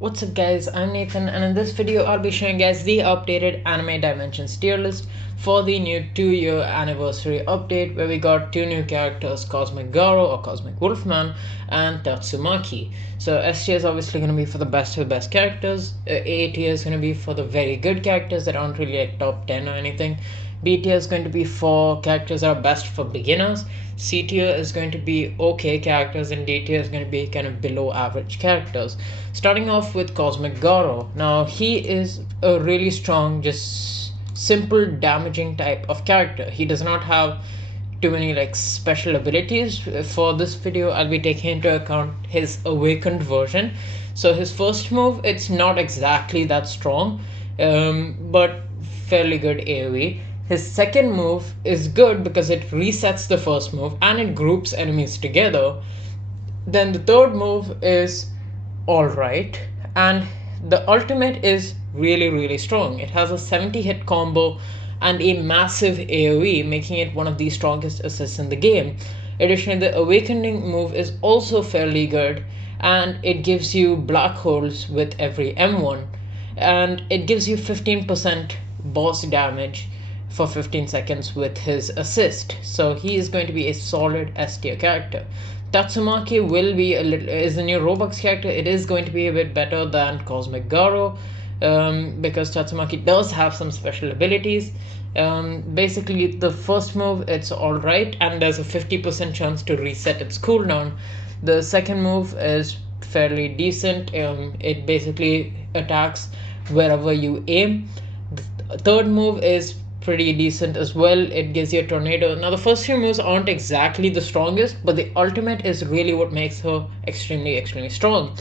What's up guys, I'm Nathan and in this video I'll be showing guys the updated anime dimensions tier list for the new 2-year anniversary update where we got two new characters, Cosmic Goro or Cosmic Wolfman and Tatsumaki. So S tier is obviously going to be for the best of the best characters, A tier is going to be for the very good characters that aren't really like top 10 or anything, B tier is going to be for characters that are best for beginners, C tier is going to be okay characters, and D tier is going to be kind of below average characters. Starting off with Cosmic Goro. Now he is a really strong, just simple damaging type of character. He does not have too many like special abilities. For this video I'll be taking into account his awakened version. So his first move, it's not exactly that strong, but fairly good AoE. His second move is good because it resets the first move and it groups enemies together. Then the third move is alright, and the ultimate is really strong. It has a 70 hit combo and a massive AoE, making it one of the strongest assists in the game. Additionally, the awakening move is also fairly good and it gives you black holes with every M1, and it gives you 15% boss damage for 15 seconds with his assist. So he is going to be a solid S tier character. Tatsumaki is a new Robux character. It is going to be a bit better than Cosmic Garo, because Tatsumaki does have some special abilities. Basically, the first move, it's alright, and there's a 50% chance to reset its cooldown. The second move is fairly decent. It basically attacks wherever you aim. The third move is pretty decent as well. It gives you a tornado. Now the first few moves aren't exactly the strongest, but the ultimate is really what makes her extremely strong,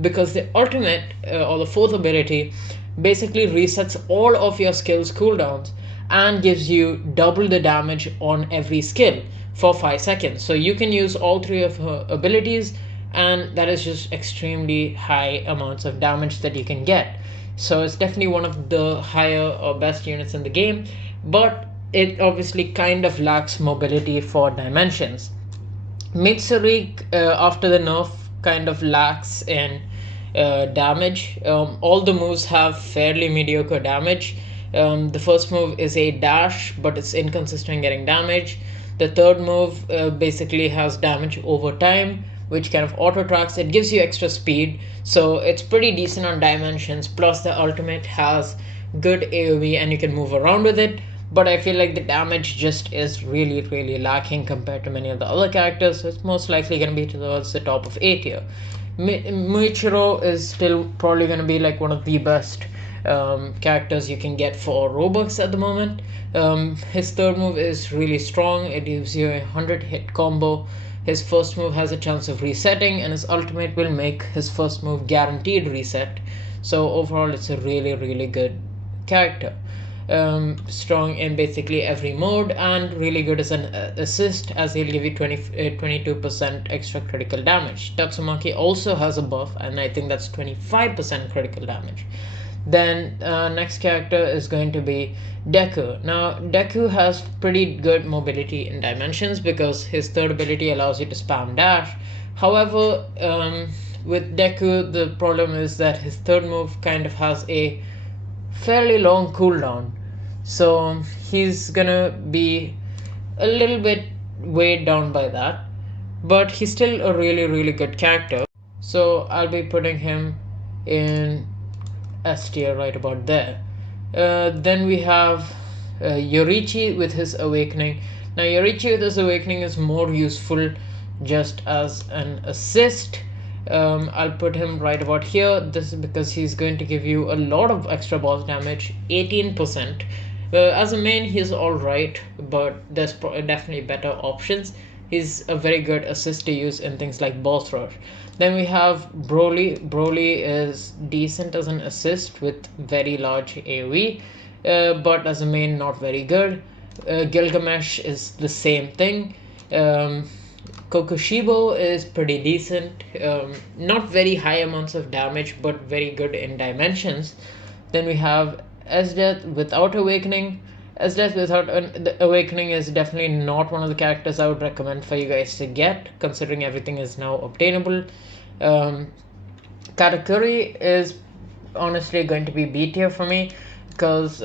because the ultimate, or the fourth ability, basically resets all of your skills cooldowns and gives you double the damage on every skill for 5 seconds. So you can use all three of her abilities, and that is just extremely high amounts of damage that you can get. So it's definitely one of the higher or best units in the game, but it obviously kind of lacks mobility for dimensions. Mitsuri, after the nerf, kind of lacks in damage. All the moves have fairly mediocre damage. The first move is a dash, but it's inconsistent in getting damage. The third move basically has damage over time, which kind of auto tracks. It gives you extra speed, so it's pretty decent on dimensions. Plus the ultimate has good AoE and you can move around with it, but I feel like the damage just is really lacking compared to many of the other characters, so it's most likely going to be towards the top of A tier. Muichiro is still probably going to be like one of the best characters you can get for Robux at the moment. His third move is really strong. It gives you a 100 hit combo. His first move has a chance of resetting, and his ultimate will make his first move guaranteed reset. So overall it's a really good character. Strong in basically every mode and really good as an assist, as he'll give you 22% extra critical damage. Tatsumaki also has a buff, and I think that's 25% critical damage. Then next character is going to be Deku. Now Deku has pretty good mobility in dimensions because his third ability allows you to spam dash. However, with Deku, the problem is that his third move kind of has a fairly long cooldown, so he's gonna be a little bit weighed down by that, but he's still a really good character, so I'll be putting him in S tier right about there. Then we have Yorichi with his awakening. Now Yorichi with his awakening is more useful just as an assist. I'll put him right about here. This is because he's going to give you a lot of extra boss damage, 18%. As a main, he's alright, but there's definitely better options. He's a very good assist to use in things like boss rush. Then we have Broly. Broly is decent as an assist with very large AoE, but as a main, not very good. Gilgamesh is the same thing. Kokushibo is pretty decent, not very high amounts of damage, but very good in dimensions. Then we have Esdeath without awakening. Esdeath without the awakening is definitely not one of the characters I would recommend for you guys to get, considering everything is now obtainable. Katakuri is honestly going to be B tier for me because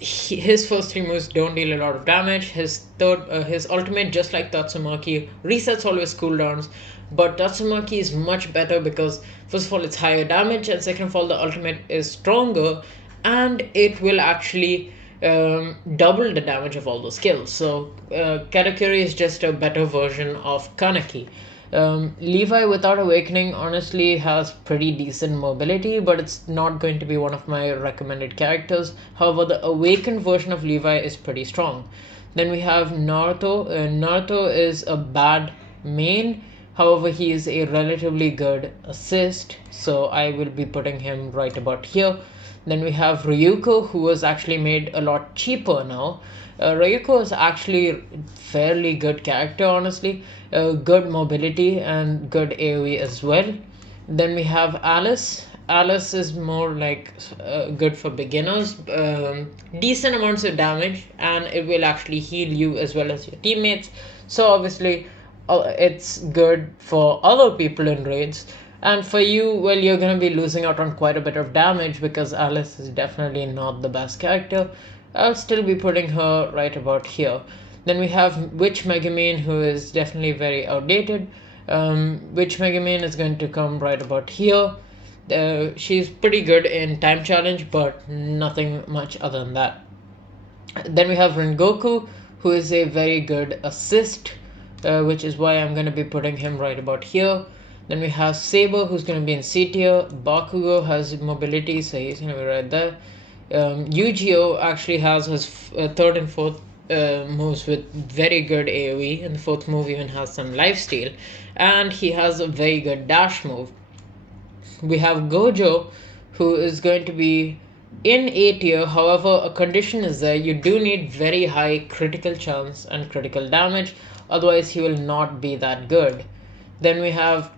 his first three moves don't deal a lot of damage. His ultimate, just like Tatsumaki, resets always cooldowns. But Tatsumaki is much better because first of all it's higher damage, and second of all the ultimate is stronger, and it will actually double the damage of all the skills. So Katakuri is just a better version of Kaneki. Levi without awakening honestly has pretty decent mobility, but it's not going to be one of my recommended characters. However, the awakened version of Levi is pretty strong. Then we have Naruto. Naruto is a bad main, however, he is a relatively good assist, so I will be putting him right about here. Then we have Ryuko, who was actually made a lot cheaper now. Ryuko is actually fairly good character, honestly. Good mobility and good AoE as well. Then we have Alice. Alice is more like good for beginners. Decent amounts of damage, and it will actually heal you as well as your teammates. So obviously, it's good for other people in raids. And for you, well, you're going to be losing out on quite a bit of damage because Alice is definitely not the best character. I'll still be putting her right about here. Then we have Witch Megumin, who is definitely very outdated. Witch Megumin is going to come right about here. She's pretty good in time challenge, but nothing much other than that. Then we have Rengoku, who is a very good assist, which is why I'm going to be putting him right about here. Then we have Saber, who's going to be in C tier. Bakugo has mobility, so he's going to be right there. Yu-Gi-Oh actually has his third and fourth moves with very good AoE, and the fourth move even has some lifesteal, and he has a very good dash move. We have Gojo, who is going to be in A tier. However, a condition is there: you do need very high critical chance and critical damage, otherwise he will not be that good. Then we have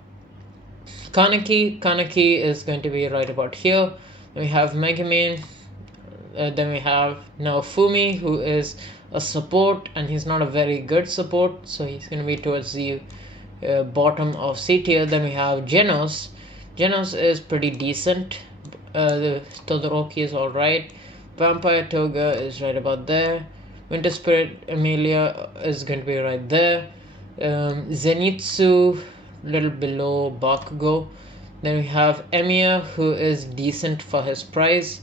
Kaneki. Kaneki is going to be right about here. Then we have Megumin. Then we have now Fumi, who is a support, and he's not a very good support, so he's going to be towards the bottom of C tier. Then we have Genos. Genos is pretty decent. The Todoroki is alright. Vampire Toga is right about there. Winter Spirit Amelia is going to be right there. Zenitsu, little below Bakugo. Then we have Emiya, who is decent for his price.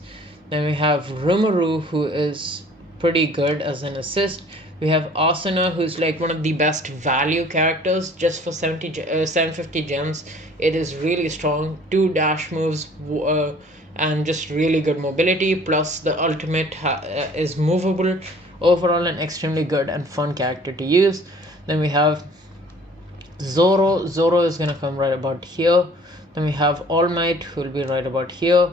Then we have Rimuru, who is pretty good as an assist. We have Asuna, who's like one of the best value characters, just for 750 gems. It is really strong. 2 dash moves and just really good mobility. Plus the ultimate is movable. Overall, an extremely good and fun character to use. Then we have Zoro. Zoro is going to come right about here. Then we have All Might, who will be right about here.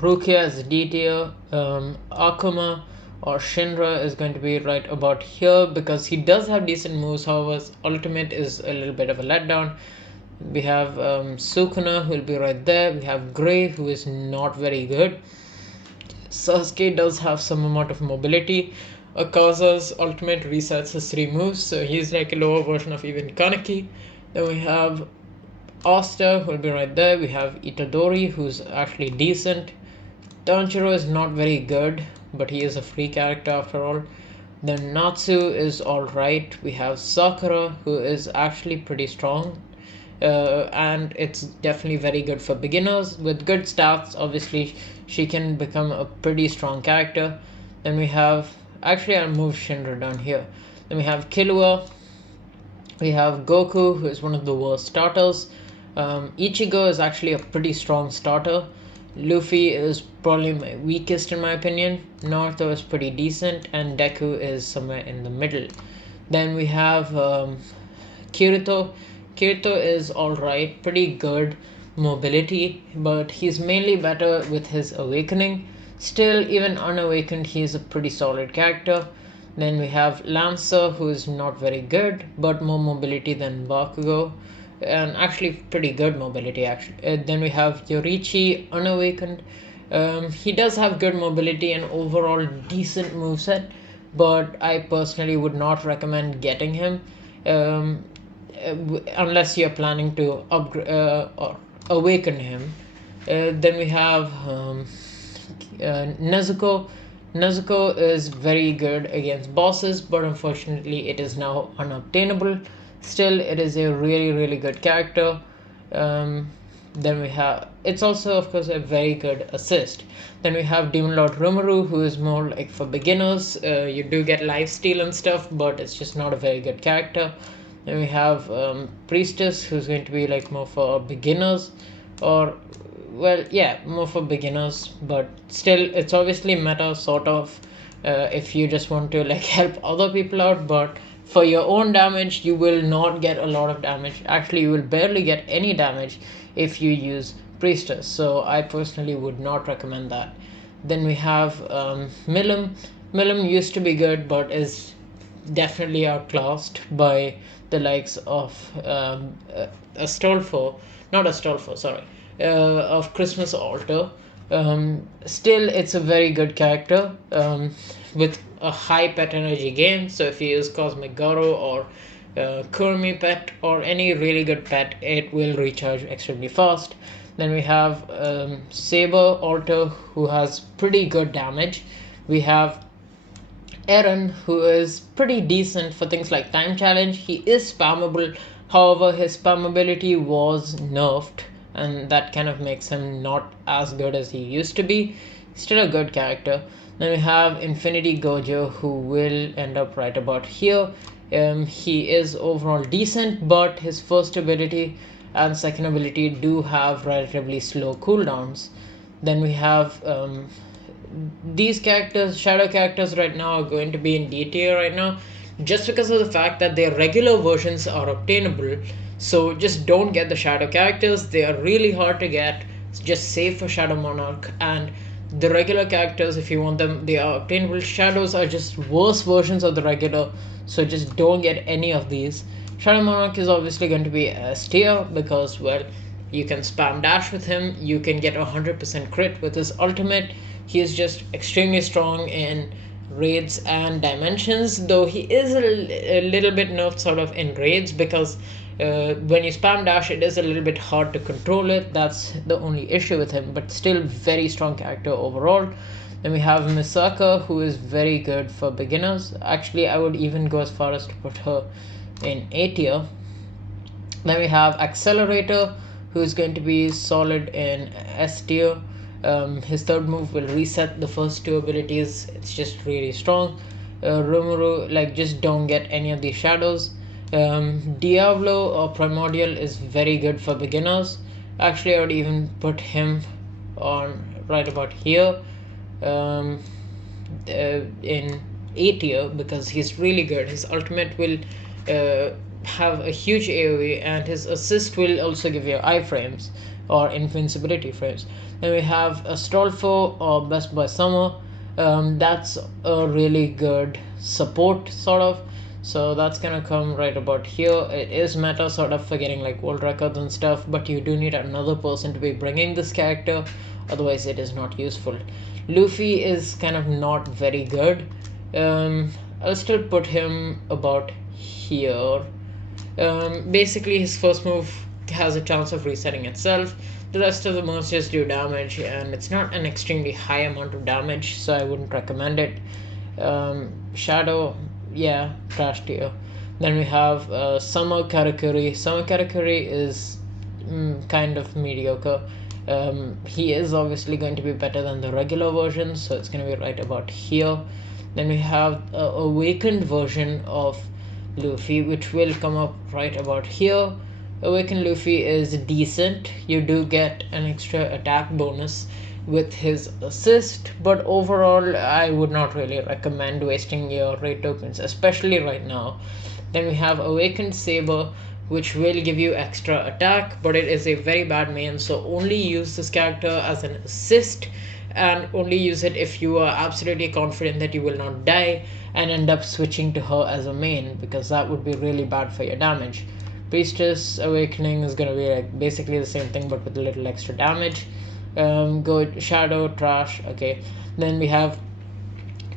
Rukia is D tier. Akuma or Shinra is going to be right about here because he does have decent moves. However, his ultimate is a little bit of a letdown. We have Sukuna, who will be right there. We have Gray, who is not very good. Sasuke does have some amount of mobility. Akaza's ultimate resets his 3 moves, so he's like a lower version of even Kaneki. Then we have Asta, who will be right there. We have Itadori, who's actually decent. Tanjiro is not very good, but he is a free character after all. Then Natsu is alright. We have Sakura, who is actually pretty strong. And it's definitely very good for beginners. With good stats, obviously, she can become a pretty strong character. Then we have... Actually, I'll move Shinra down here. Then we have Killua. We have Goku, who is one of the worst starters. Ichigo is actually a pretty strong starter. Luffy is probably my weakest in my opinion. Naruto is pretty decent, and Deku is somewhere in the middle. Then we have Kirito. Kirito is alright, pretty good mobility, but he's mainly better with his awakening. Still, even unawakened, he is a pretty solid character. Then we have Lancer, who is not very good, but more mobility than Bakugo, and actually pretty good mobility actually. Then we have Yorichi, unawakened. He does have good mobility and overall decent moveset, but I personally would not recommend getting him unless you're planning to upgrade or awaken him. Then we have Nezuko. Nezuko is very good against bosses, but unfortunately it is now unobtainable. Still, it is a really good character. Then we have, it's also of course a very good assist. Then we have Demon Lord Rimuru, who is more like for beginners. You do get lifesteal and stuff, but it's just not a very good character. Then we have Priestess, who's going to be like more for beginners, or well, yeah, more for beginners, but still it's obviously meta sort of, if you just want to like help other people out. But for your own damage, you will not get a lot of damage. Actually, you will barely get any damage if you use Priestess, so I personally would not recommend that. Then we have Milim. Milim used to be good, but is definitely outclassed by the likes of Astolfo, not Astolfo, sorry, of Christmas Altar. Still, it's a very good character with a high pet energy gain. So if you use Cosmic Goro or Kurmi pet or any really good pet, it will recharge extremely fast. Then we have Saber Altar, who has pretty good damage. We have Eren, who is pretty decent for things like time challenge. He is spammable, however, his spammability was nerfed, and that kind of makes him not as good as he used to be. Still a good character. Then we have Infinity Gojo, who will end up right about here. He is overall decent, but his first ability and second ability do have relatively slow cooldowns. Then we have these characters, shadow characters, right now are going to be in D tier right now, just because of the fact that their regular versions are obtainable. So just don't get the shadow characters, they are really hard to get. Just save for Shadow Monarch, and the regular characters, if you want them, they are obtainable. Shadows are just worse versions of the regular, so just don't get any of these. Shadow Monarch is obviously going to be S tier because, well, you can spam dash with him, you can get 100% crit with his ultimate. He is just extremely strong in raids and dimensions, though he is a little bit nerfed sort of in raids, because when you spam dash, it is a little bit hard to control it. That's the only issue with him, but still very strong character overall. Then we have Misaka, who is very good for beginners. Actually, I would even go as far as to put her in A tier. Then we have Accelerator, who is going to be solid in S tier. His third move will reset the first two abilities. It's just really strong. Rimuru, like, just don't get any of these shadows. Diablo or Primordial is very good for beginners. Actually, I would even put him on right about here in A tier, because he's really good. His ultimate will have a huge AoE, and his assist will also give you iframes or invincibility frames. Then we have Astolfo or Best Boy Summer. That's a really good support sort of, so that's gonna come right about here. It is meta sort of for getting like world records and stuff, but you do need another person to be bringing this character, otherwise it is not useful. Luffy is kind of not very good. I'll still put him about here. Basically his first move has a chance of resetting itself. The rest of the moves just do damage, and it's not an extremely high amount of damage, so I wouldn't recommend it. Shadow, yeah, trash tier. Then we have Summer Karakuri. Summer Karakuri is kind of mediocre. He is obviously going to be better than the regular version, so it's going to be right about here. Then we have a awakened version of Luffy, which will come up right about here. Awakened Luffy is decent. You do get an extra attack bonus with his assist, but overall I would not really recommend wasting your raid tokens, especially right now. Then we have Awakened Saber, which will give you extra attack, but it is a very bad main, so only use this character as an assist, and only use it if you are absolutely confident that you will not die and end up switching to her as a main, because that would be really bad for your damage. Priestess Awakening is going to be like basically the same thing, but with a little extra damage. Good. Shadow, trash. Okay. Then we have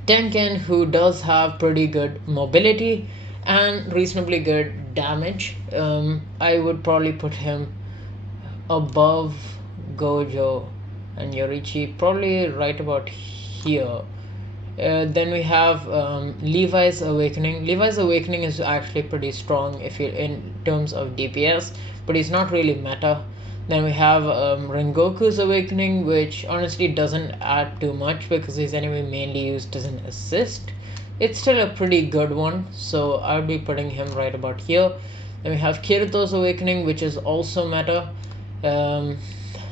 Tenken, who does have pretty good mobility and reasonably good damage. I would probably put him above Gojo and Yorichi, probably right about here. Then we have Levi's Awakening. Levi's Awakening is actually pretty strong if you in terms of DPS, but he's not really meta. Then we have Rengoku's Awakening, which honestly doesn't add too much because he's anyway mainly used as an assist. It's still a pretty good one, so I'll be putting him right about here. Then we have Kirito's Awakening, which is also meta. Um,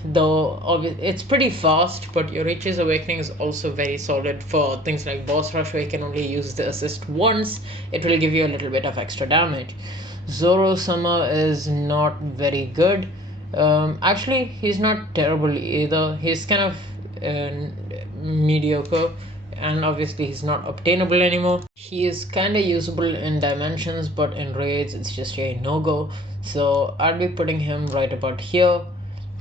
though it's pretty fast, but Yorichi's Awakening is also very solid for things like boss rush, where you can only use the assist once. It will give you a little bit of extra damage. Zoro-sama is not very good. Actually, he's not terrible either. He's kind of mediocre, and obviously he's not obtainable anymore. He is kind of usable in dimensions, but in raids it's just a no-go. So I'll be putting him right about here.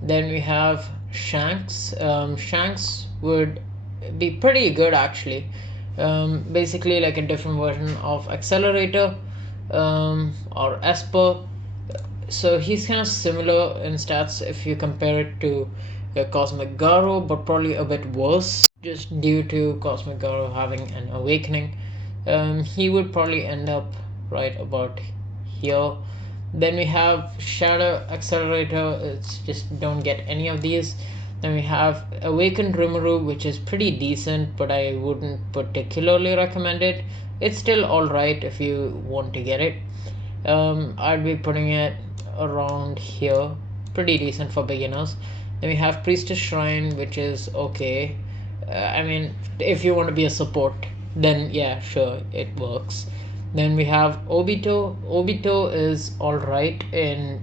Then we have Shanks. Shanks would be pretty good actually. Basically like a different version of Accelerator or Esper. So he's kind of similar in stats if you compare it to Cosmic Garo, but probably a bit worse just due to Cosmic Garo having an awakening. He would probably end up right about here. Then we have Shadow Accelerator. It's just don't get any of these. Then we have Awakened Rimuru, which is pretty decent, but I wouldn't particularly recommend it. It's still alright if you want to get it. I'd be putting it around here. Pretty decent for beginners. Then we have Priestess Shrine, which is okay. I mean, if you want to be a support, then yeah, sure, it works. Then we have Obito. Obito is alright in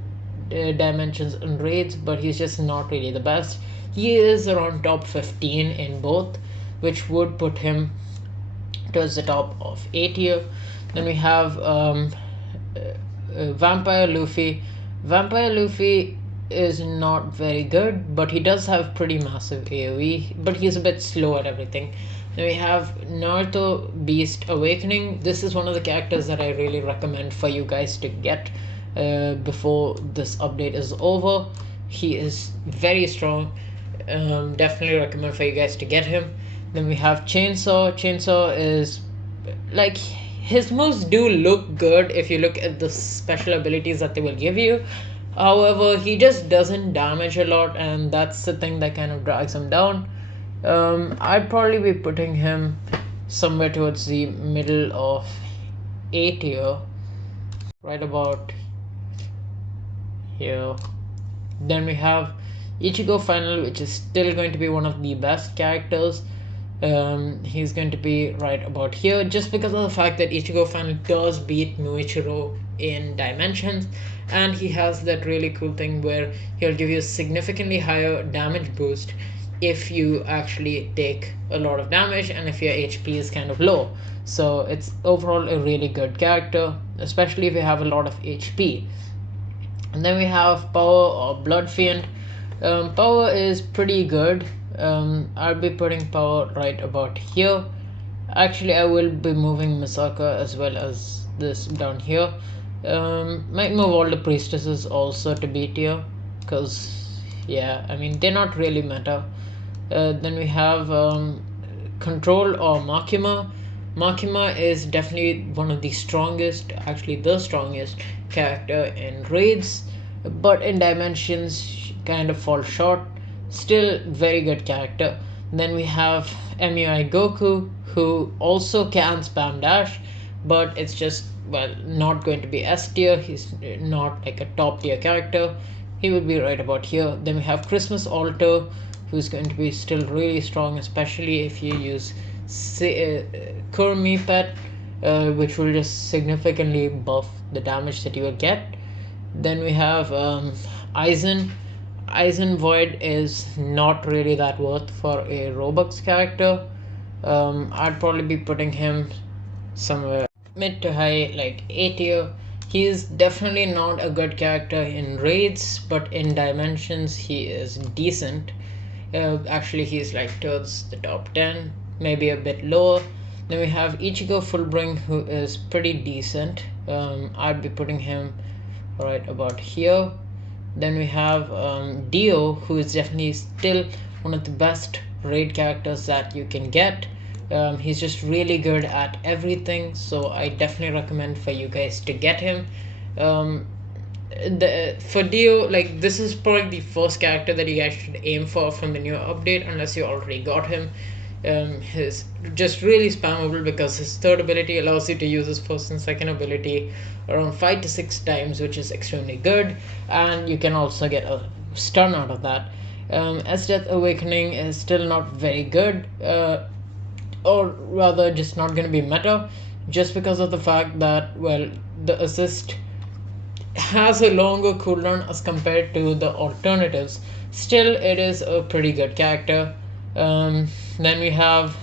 dimensions and raids, but he's just not really the best. He is around top 15 in both, which would put him towards the top of A tier. Then we have Vampire Luffy. Vampire Luffy is not very good, but he does have pretty massive AoE, but he's a bit slow at everything. Then we have Naruto Beast Awakening. This is one of the characters that I really recommend for you guys to get before this update is over. He is very strong. Definitely recommend for you guys to get him. Then we have Chainsaw. Chainsaw is like, his moves do look good if you look at the special abilities that they will give you. However, he just doesn't damage a lot, and that's the thing that kind of drags him down. I'd probably be putting him somewhere towards the middle of A tier, right about here. Then we have Ichigo Final, which is still going to be one of the best characters. He's going to be right about here just because of the fact that Ichigo Final does beat Muichiro in dimensions, and he has that really cool thing where he'll give you a significantly higher damage boost if you actually take a lot of damage and if your HP is kind of low. So it's overall a really good character, especially if you have a lot of HP. And then we have Power or Blood Fiend. Power is pretty good. I'll be putting Power right about here. Actually, I will be moving Misaka as well as this down here. Might move all the priestesses also to B tier, because yeah, I mean, they're not really meta. Then we have Control or Makima. Makima is definitely one of the strongest, actually the strongest character in raids, but in dimensions kind of fall short. Still very good character. Then we have MUI Goku, who also can spam dash, but it's just, well, not going to be S tier. He's not like a top tier character. He would be right about here. Then we have Christmas Alter, who's going to be still really strong, especially if you use Kurumi Pet, which will just significantly buff the damage that you will get. Then we have Aizen. Aizen Void is not really that worth for a Robux character. I'd probably be putting him somewhere mid to high, like A tier. He is definitely not a good character in raids, but in dimensions he is decent. Actually, he's like towards the top 10, maybe a bit lower. Then we have Ichigo Fullbring, who is pretty decent. I'd be putting him right about here. Then we have Dio, who is definitely still one of the best raid characters that you can get. He's just really good at everything, so I definitely recommend for you guys to get him. For Dio, like, this is probably the first character that you guys should aim for from the new update, unless you already got him. His just really spammable because his third ability allows you to use his first and second ability around 5 to 6 times, which is extremely good, and you can also get a stun out of that. As Death Awakening is still not very good, or rather just not going to be meta, just because of the fact that, well, the assist has a longer cooldown as compared to the alternatives. Still, it is a pretty good character. Then we have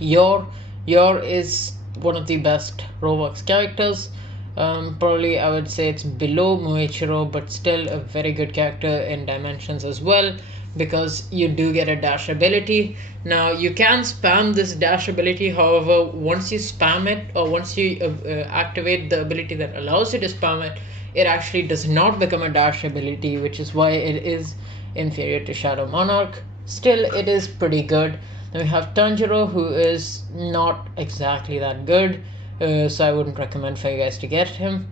Yor. Yor is one of the best Roblox characters. Probably I would say it's below Muichiro, but still a very good character in Dimensions as well, because you do get a dash ability. Now you can spam this dash ability, however, once you spam it, or once you activate the ability that allows you to spam it, it actually does not become a dash ability, which is why it is inferior to Shadow Monarch. Still, it is pretty good. Then we have Tanjiro, who is not exactly that good, so I wouldn't recommend for you guys to get him.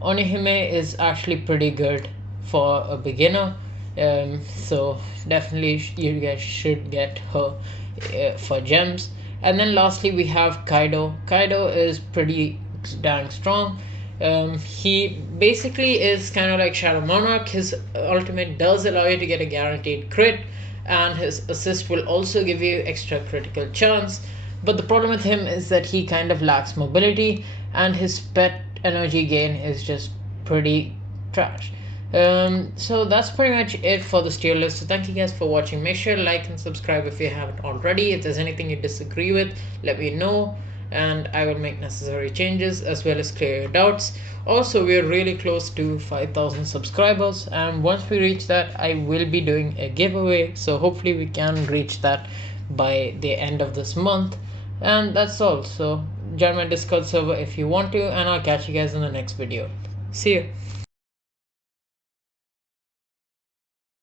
Onihime is actually pretty good for a beginner, so definitely you guys should get her for gems. And then lastly we have Kaido. Kaido is pretty dang strong. He basically is kind of like Shadow Monarch. His ultimate does allow you to get a guaranteed crit, and his assist will also give you extra critical chance. But the problem with him is that he kind of lacks mobility, and his pet energy gain is just pretty trash. So that's pretty much it for this tier list. So thank you guys for watching. Make sure to like and subscribe if you haven't already. If there's anything you disagree with, let me know, and I will make necessary changes as well as clear your doubts. Also, we are really close to 5,000 subscribers, and once we reach that, I will be doing a giveaway, so hopefully we can reach that by the end of this month. And that's all. So join my Discord server if you want to, and I'll catch you guys in the next video. See you.